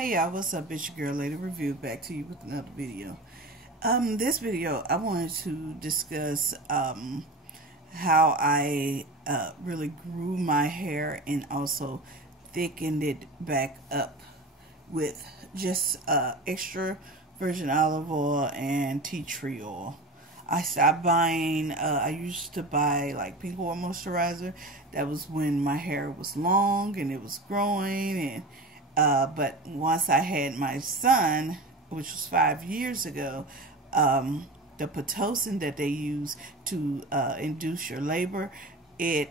Hey y'all, what's up? It's your girl Lady Review, back to you with another video. This video I wanted to discuss how I really grew my hair and also thickened it back up with just extra virgin olive oil and tea tree oil. I stopped buying, I used to buy like pink oil moisturizer. That was when my hair was long and it was growing, and but once I had my son, which was 5 years ago, the Pitocin that they use to induce your labor, it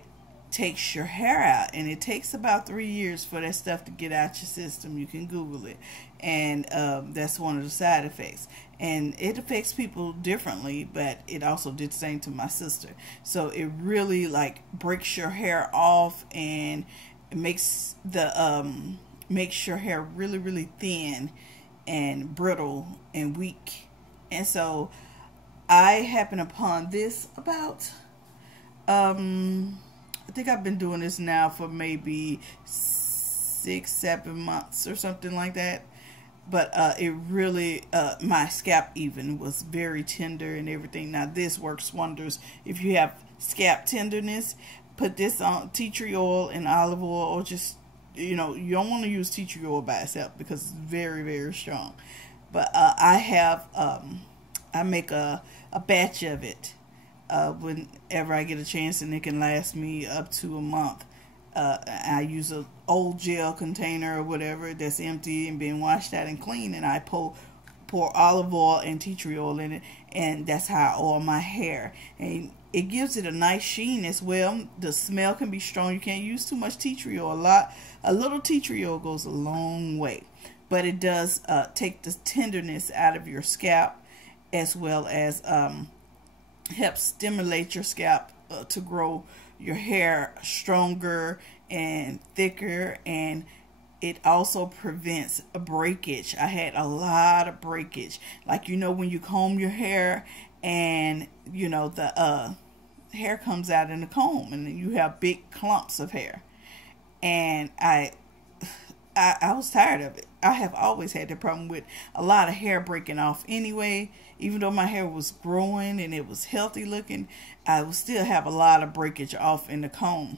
takes your hair out, and it takes about 3 years for that stuff to get out your system. You can Google it, and that's one of the side effects. And it affects people differently, but it also did the same to my sister. So it really like breaks your hair off and makes the makes your hair really thin and brittle and weak. And so I happened upon this about I think I've been doing this now for maybe 6-7 months or something like that. But it really, my scalp even was very tender and everything. Now this works wonders if you have scalp tenderness. Put this on tea tree oil and olive oil, or just, you know, you don't want to use tea tree oil by itself because it's very strong. But I make a batch of it whenever I get a chance, and it can last me up to a month. I use an old gel container or whatever that's empty and been washed out and clean, and I pour olive oil and tea tree oil in it, and that's how I oil my hair. And it gives it a nice sheen as well. The smell can be strong. You can't use too much tea tree oil. A little tea tree oil goes a long way, but it does take the tenderness out of your scalp, as well as help stimulate your scalp to grow your hair stronger and thicker, and it also prevents a breakage. I had a lot of breakage, like, you know, when you comb your hair and, you know, the hair comes out in the comb and you have big clumps of hair, and I was tired of it. I have always had the problem with a lot of hair breaking off anyway. Even though my hair was growing and it was healthy looking, I would still have a lot of breakage off in the comb.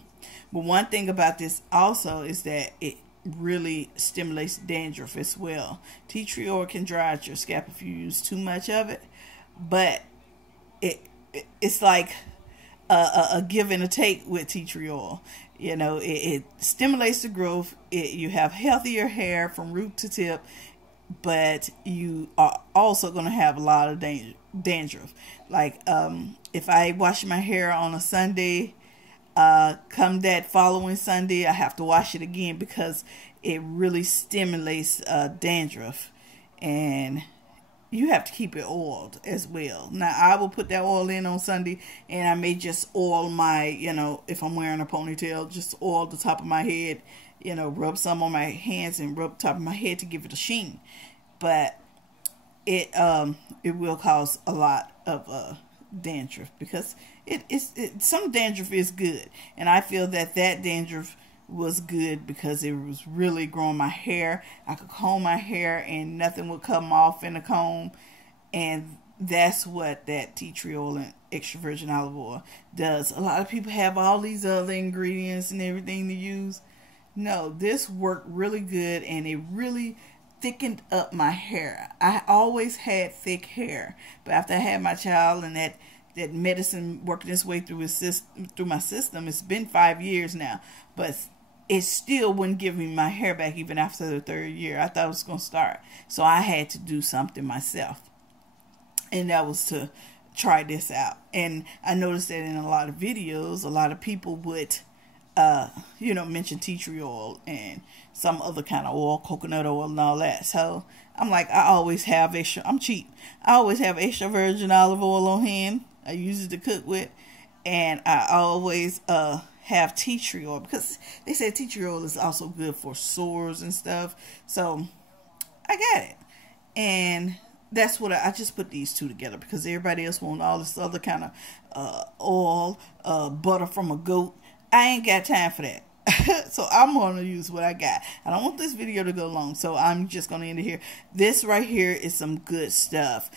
But one thing about this also is that it really stimulates dandruff as well. Tea tree oil can dry out your scalp if you use too much of it, but it's like a give and a take with tea tree oil. You know, it stimulates the growth. You have healthier hair from root to tip, but you are also going to have a lot of dandruff. Like if I wash my hair on a Sunday, come that following Sunday, I have to wash it again because it really stimulates dandruff, and you have to keep it oiled as well. Now, I will put that oil in on Sunday, and I may just oil my, you know, if I'm wearing a ponytail, just oil the top of my head, you know, rub some on my hands and rub the top of my head to give it a sheen. But it will cause a lot of dandruff, because some dandruff is good, and I feel that dandruff was good because it was really growing my hair. I could comb my hair and nothing would come off in the comb, and that's what that tea tree oil and extra virgin olive oil does. A lot of people have all these other ingredients and everything to use. No, this worked really good, and it really thickened up my hair. I always had thick hair, but after I had my child and that medicine working its way through my system, it's been 5 years now, but it still wouldn't give me my hair back even after the 3rd year. I thought it was going to start. So I had to do something myself, and that was to try this out. And I noticed that in a lot of videos, a lot of people would you know, mention tea tree oil and some other kind of oil, coconut oil and all that. So I'm like, I always have extra. I'm cheap. I always have extra virgin olive oil on hand. I use it to cook with, and I always have tea tree oil, because they say tea tree oil is also good for sores and stuff. So I got it, and that's what I just put these two together, because everybody else want all this other kind of oil, butter from a goat. I ain't got time for that. So I'm going to use what I got. I don't want this video to go long, so I'm just going to end it here. This right here is some good stuff.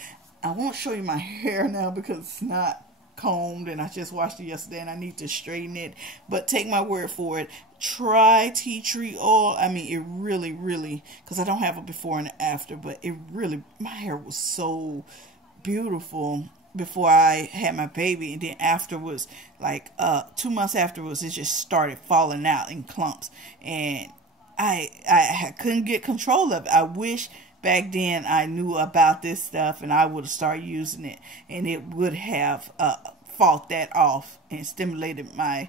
I won't show you my hair now because it's not combed, and I just washed it yesterday and I need to straighten it. But take my word for it, try tea tree oil. I mean, it really, because I don't have a before and after, but it really, my hair was so beautiful before I had my baby, and then afterwards, like 2 months afterwards, it just started falling out in clumps, and I couldn't get control of it. I wish back then I knew about this stuff and I would have started using it, and it would have fought that off and stimulated my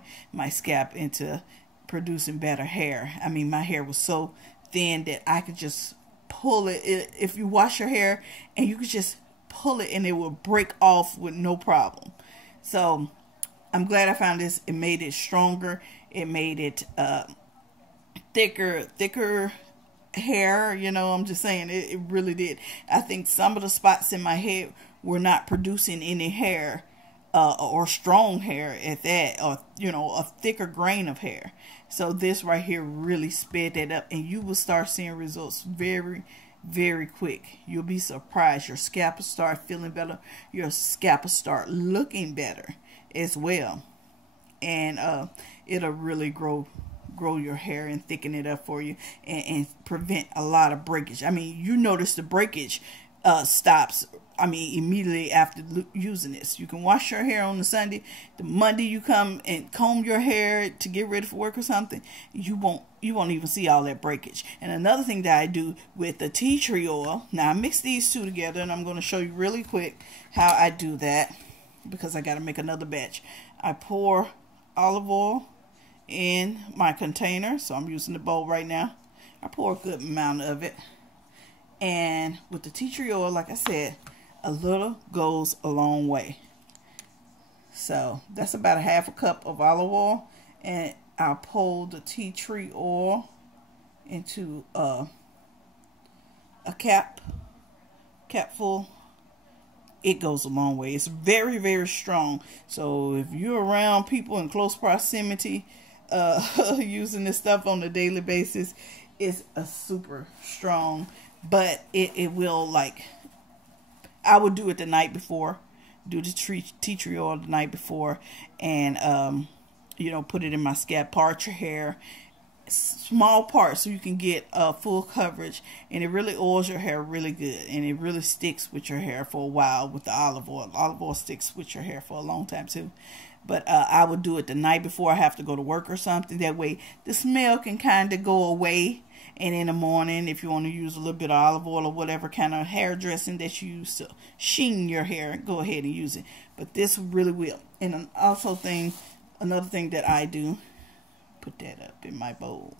scalp into producing better hair. I mean, my hair was so thin that I could just pull it. If you wash your hair and you could just pull it and it will break off with no problem. So I'm glad I found this. It made it stronger. It made it thicker hair. You know, I'm just saying, it really did. I think some of the spots in my head were not producing any hair or strong hair at that, or you know, a thicker grain of hair. So this right here really sped that up, and you will start seeing results very quick. You'll be surprised. Your scalp will start feeling better. Your scalp will start looking better as well, and it'll really grow your hair and thicken it up for you, and prevent a lot of breakage. I mean, you notice the breakage stops, I mean, immediately after using this. You can wash your hair on the Sunday. The Monday you come and comb your hair to get ready for work or something, you won't even see all that breakage. And another thing that I do with the tea tree oil, now I mix these two together, and I'm going to show you really quick how I do that, because I got to make another batch. I pour olive oil in my container, so I'm using the bowl right now. I pour a good amount of it, and with the tea tree oil, like I said, a little goes a long way. So that's about a half a cup of olive oil, and I'll pour the tea tree oil into a capful. It goes a long way. It's very strong. So if you're around people in close proximity using this stuff on a daily basis, it's a super strong. But it will, like, I would do it the night before. Do the tea tree oil the night before, and you know, put it in my scalp. Part your hair, small parts, so you can get full coverage, and it really oils your hair really good, and it really sticks with your hair for a while with the olive oil. Olive oil sticks with your hair for a long time too. But I would do it the night before I have to go to work or something. That way the smell can kind of go away. And in the morning, if you want to use a little bit of olive oil or whatever kind of hair dressing that you use to sheen your hair, go ahead and use it. But this really will. And also another thing that I do, put that up in my bowl,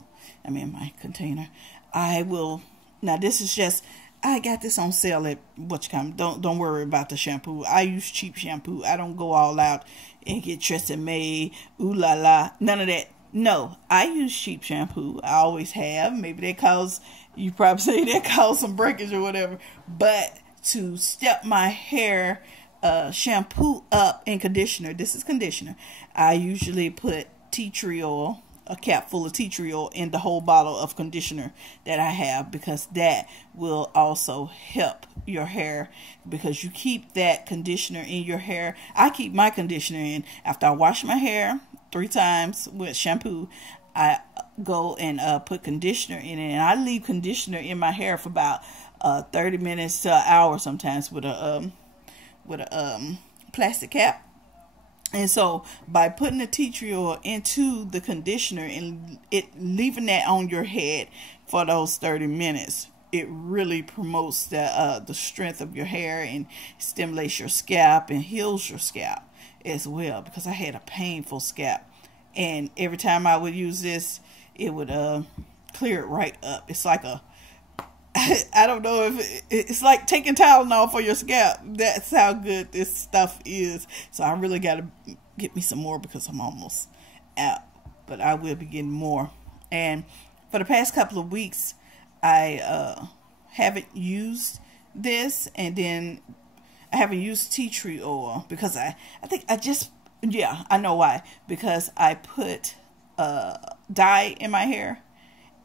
my container. I will, now this is just, I got this on sale at don't worry about the shampoo. I use cheap shampoo. I don't go all out and get Tresemme, ooh la la, none of that. No, I use cheap shampoo. I always have. Maybe that cause, you probably say that caused some breakage or whatever. But to step my hair shampoo up in conditioner, this is conditioner, I usually put tea tree oil, a cap full of tea tree oil, in the whole bottle of conditioner that I have, because that will also help your hair, because you keep that conditioner in your hair. I keep my conditioner in after I wash my hair 3 times with shampoo. I go and put conditioner in it, and I leave conditioner in my hair for about 30 minutes to an hour sometimes with a plastic cap. And so by putting the tea tree oil into the conditioner and leaving that on your head for those 30 minutes, it really promotes the strength of your hair and stimulates your scalp and heals your scalp as well, because I had a painful scalp, and every time I would use this, it would clear it right up. It's like I don't know if it's like taking Tylenol for your scalp. That's how good this stuff is. So I really got to get me some more, because I'm almost out, but I will be getting more. And for the past couple of weeks, I haven't used this, and then I haven't used tea tree oil because I think I know why, because I put dye in my hair.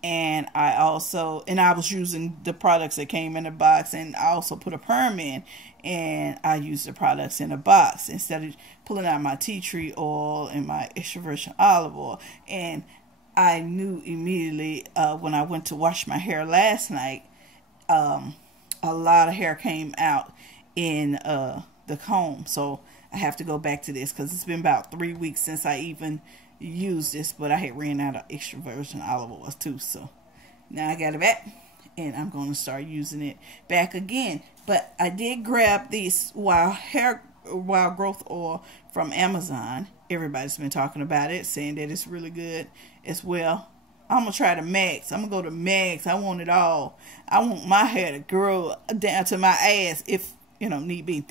And I was using the products that came in the box, and I also put a perm in, and I used the products in a box instead of pulling out my tea tree oil and my extra virgin olive oil. And I knew immediately when I went to wash my hair last night, a lot of hair came out in the comb. So I have to go back to this because it's been about 3 weeks since I even used this, but I had ran out of extra virgin olive oil too. So now I got it back, and I'm going to start using it back again. But I did grab this wild growth oil from Amazon. Everybody's been talking about it, saying that it's really good as well. I'm going to try the max. I'm going to go to max. I want it all. I want my hair to grow down to my ass if, need be.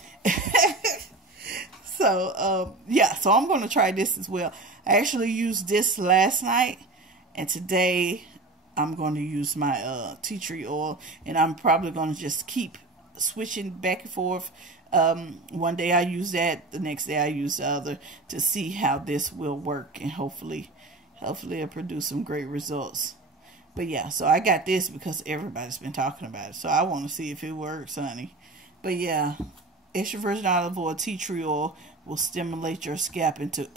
So, yeah, so I'm going to try this as well. I actually used this last night, and today I'm going to use my tea tree oil, and I'm probably going to just keep switching back and forth. One day I use that, the next day I use the other to see how this will work, and hopefully it'll produce some great results. But yeah, so I got this because everybody's been talking about it, so I want to see if it works, honey. But yeah, extra virgin olive oil, tea tree oil will stimulate your scalp into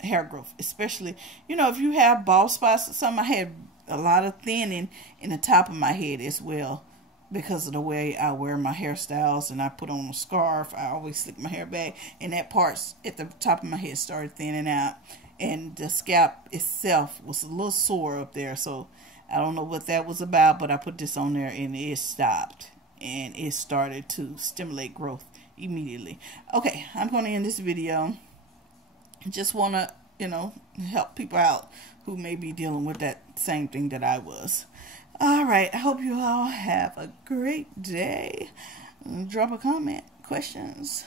hair growth, especially if you have bald spots or something. I had a lot of thinning in the top of my head as well because of the way I wear my hairstyles, and I put on a scarf. I always slick my hair back, and that part at the top of my head started thinning out, and the scalp itself was a little sore up there. So I don't know what that was about, but I put this on there and it stopped, and it started to stimulate growth immediately. Okay, I'm going to end this video. I just want to, help people out who may be dealing with that same thing that I was. All right, I hope you all have a great day. Drop a comment, questions,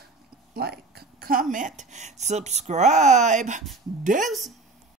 like, comment, subscribe. This